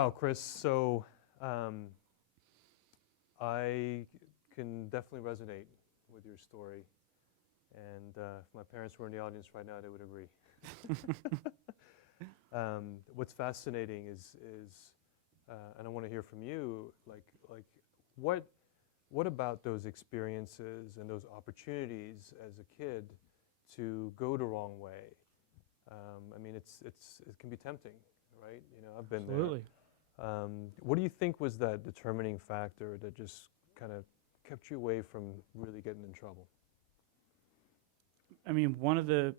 Wow, Chris. So I can definitely resonate with your story. And if my parents were in the audience right now, they would agree. What's fascinating is and I want to hear from you, like what about those experiences and those opportunities as a kid to go the wrong way? I mean, it can be tempting, right? You know, I've been Absolutely. there. What do you think was that determining factor that just kind of kept you away from really getting in trouble? I mean, one of the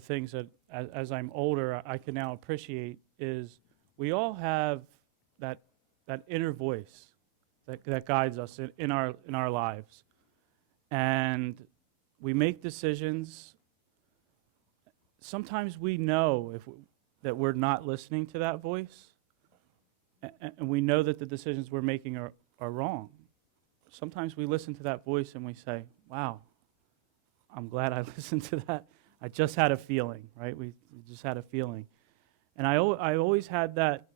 things that as I'm older, I can now appreciate is we all have that inner voice that guides us in our lives, and we make decisions. Sometimes we know that we're not listening to that voice, and we know that the decisions we're making are wrong. Sometimes we listen to that voice and we say, wow, I'm glad I listened to that. I just had a feeling, right? We just had a feeling. And I always had that,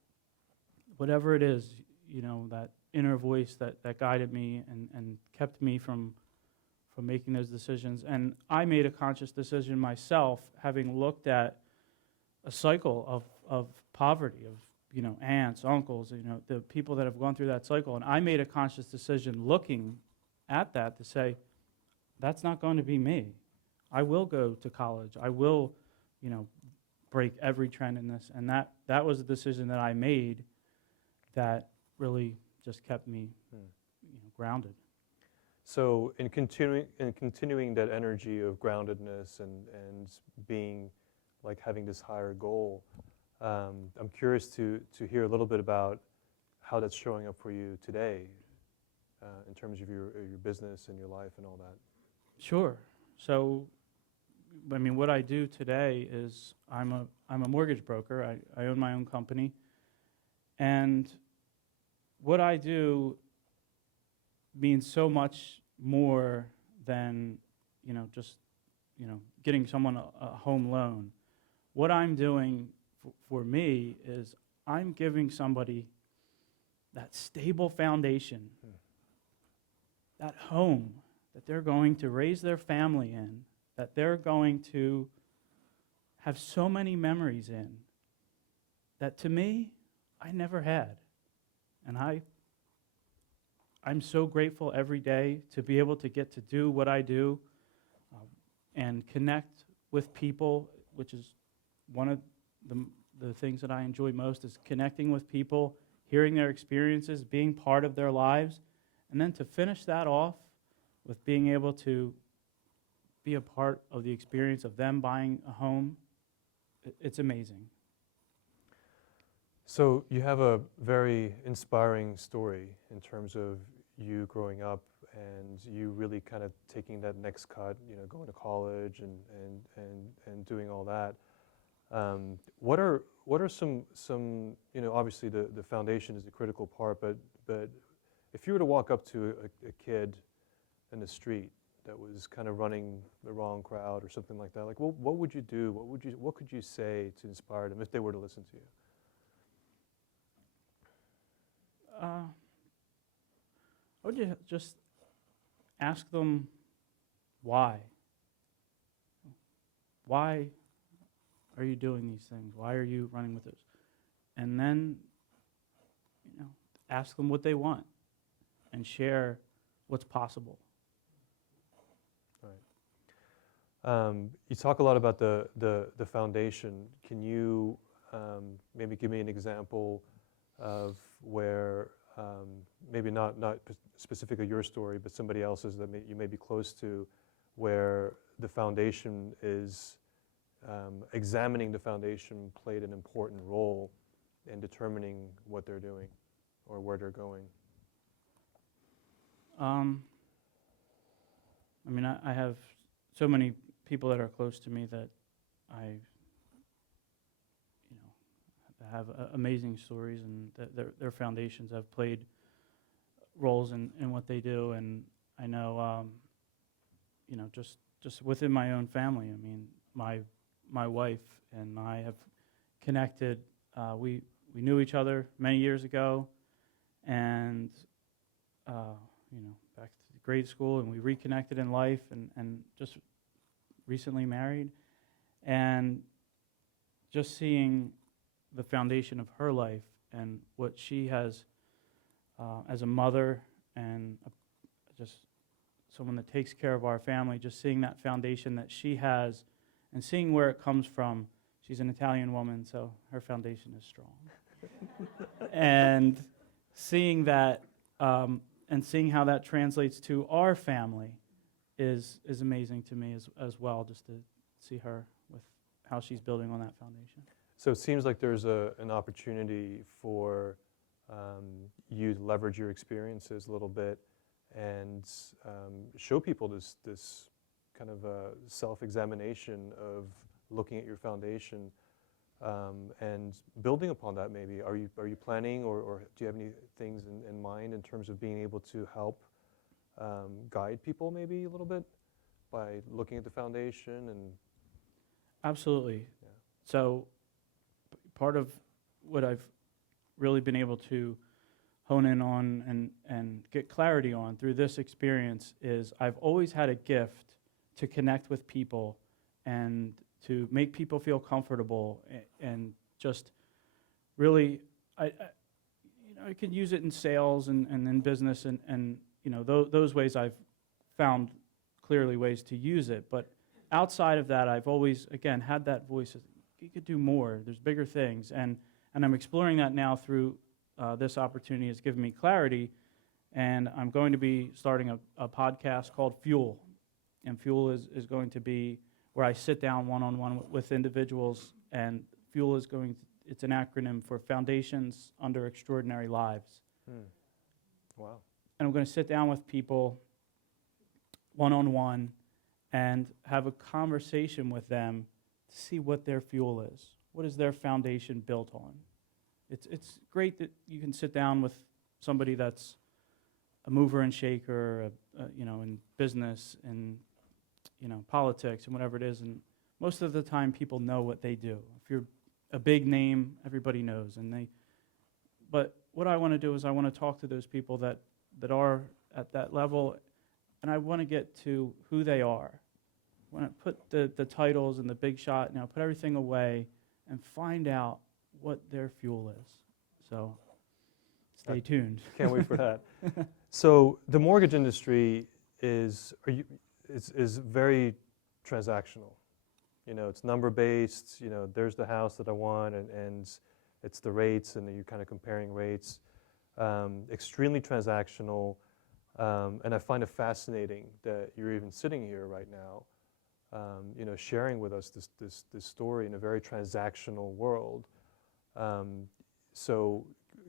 whatever it is, you know, that inner voice that guided me and kept me from making those decisions. And I made a conscious decision myself, having looked at a cycle of poverty, of, you know, aunts, uncles, you know, the people that have gone through that cycle. And I made a conscious decision looking at that to say, that's not going to be me. I will go to college. I will, you know, break every trend in this. And that was a decision that I made that really just kept me, you know, grounded. So in continuing that energy of groundedness and being like having this higher goal, I'm curious to hear a little bit about how that's showing up for you today in terms of your business and your life and all that. Sure. So, I mean, what I do today is I'm a mortgage broker. I own my own company, and what I do means so much more than, you know, just, you know, getting someone a home loan. What I'm doing for me is I'm giving somebody that stable foundation, that home that they're going to raise their family in, that they're going to have so many memories in, that to me, I never had. And I'm so grateful every day to be able to get to do what I do and connect with people, which is one of the things that I enjoy most, is connecting with people, hearing their experiences, being part of their lives, and then to finish that off with being able to be a part of the experience of them buying a home. It's amazing. So you have a very inspiring story in terms of you growing up and you really kind of taking that next cut, you know, going to college and doing all that. What are some you know, obviously the foundation is the critical part, but if you were to walk up to a kid in the street that was kind of running the wrong crowd or something like that, like what would you do? What could you say to inspire them if they were to listen to you? I would just ask them why. Why are you doing these things? Why are you running with this? And then, you know, ask them what they want and share what's possible. Right. You talk a lot about the foundation. Can you maybe give me an example of where maybe not specifically your story, but somebody else's that you may be close to, where the foundation is examining the foundation played an important role in determining what they're doing or where they're going? I mean, I have so many people that are close to me that I, you know, have amazing stories, and their foundations have played roles in what they do. And I know, you know, just within my own family, I mean, my wife and I have connected. we knew each other many years ago, and back to grade school, and we reconnected in life, and just recently married, and just seeing the foundation of her life and what she has as a mother and just someone that takes care of our family, just seeing that foundation that she has and seeing where it comes from. She's an Italian woman, so her foundation is strong. And seeing that and seeing how that translates to our family is amazing to me as well, just to see her with how she's building on that foundation. So it seems like there's an opportunity for you to leverage your experiences a little bit and show people this kind of self-examination of looking at your foundation and building upon that. Maybe are you planning or do you have any things in mind in terms of being able to help guide people maybe a little bit by looking at the foundation? And Absolutely. Yeah. So part of what I've really been able to hone in on and get clarity on through this experience is I've always had a gift to connect with people and to make people feel comfortable and just really, I could use it in sales and in business and those ways I've found clearly ways to use it. But outside of that, I've always, again, had that voice of, you could do more, there's bigger things. And I'm exploring that now through this opportunity has given me clarity. And I'm going to be starting a podcast called Fuel. And Fuel is going to be where I sit down one-on-one with individuals, and Fuel is it's an acronym for Foundations Under Extraordinary Lives. Wow. And I'm going to sit down with people one-on-one and have a conversation with them to see what their fuel is. What is their foundation built on? It's great that you can sit down with somebody that's a mover and shaker, in business and politics and whatever it is. And most of the time, people know what they do. If you're a big name, everybody knows. But what I want to do is I want to talk to those people that are at that level, and I want to get to who they are. I want to put the titles and the big shot, put everything away and find out what their fuel is. So stay tuned. Can't wait for that. So the mortgage industry is very transactional. It's number-based. There's the house that I want, and it's the rates, and you're kind of comparing rates. Extremely transactional, and I find it fascinating that you're even sitting here right now, sharing with us this story in a very transactional world. So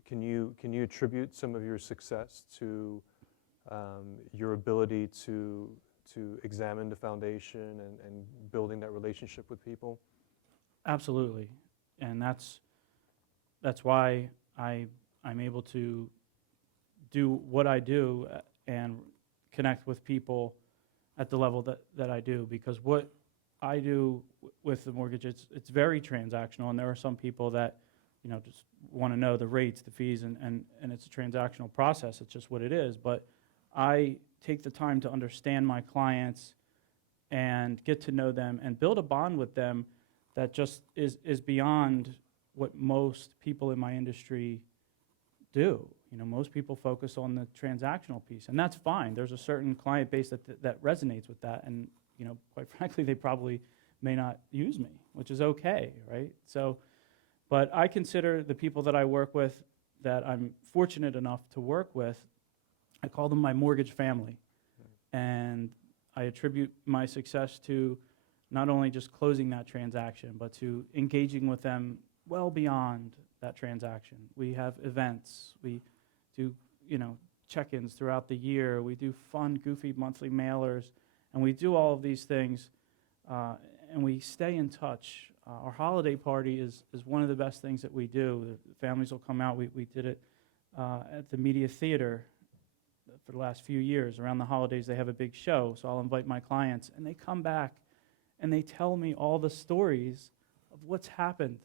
can you attribute some of your success to your ability to examine the foundation and building that relationship with people? Absolutely, and that's why I'm able to do what I do and connect with people at the level that I do, because what I do with the mortgage, it's very transactional, and there are some people that just want to know the rates, the fees, and it's a transactional process. It's just what it is. But I take the time to understand my clients and get to know them and build a bond with them that just is beyond what most people in my industry do. Most people focus on the transactional piece, and that's fine. There's a certain client base that resonates with that, and quite frankly, they probably may not use me, which is okay, right? So, but I consider the people that I work with, that I'm fortunate enough to work with, I call them my mortgage family. And I attribute my success to not only just closing that transaction, but to engaging with them well beyond that transaction. We have events. We do, check-ins throughout the year. We do fun, goofy monthly mailers. And we do all of these things, and we stay in touch. Our holiday party is one of the best things that we do. The families will come out. We did it at the Media Theater for the last few years. Around the holidays, they have a big show, so I'll invite my clients, and they come back, and they tell me all the stories of what's happened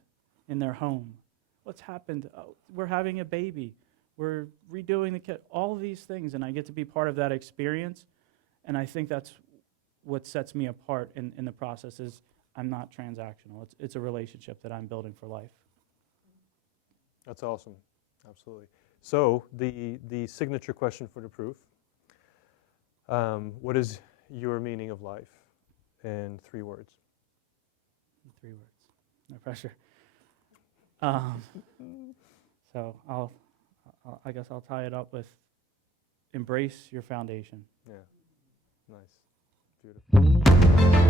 in their home, What's happened? Oh, we're having a baby. We're redoing the kit. All these things, and I get to be part of that experience. And I think that's what sets me apart in the process is I'm not transactional. It's a relationship that I'm building for life. That's awesome. Absolutely. So the signature question for the proof. What is your meaning of life in 3 words? 3 words. No pressure. So I guess I'll tie it up with embrace your foundation. Yeah. Nice. Beautiful.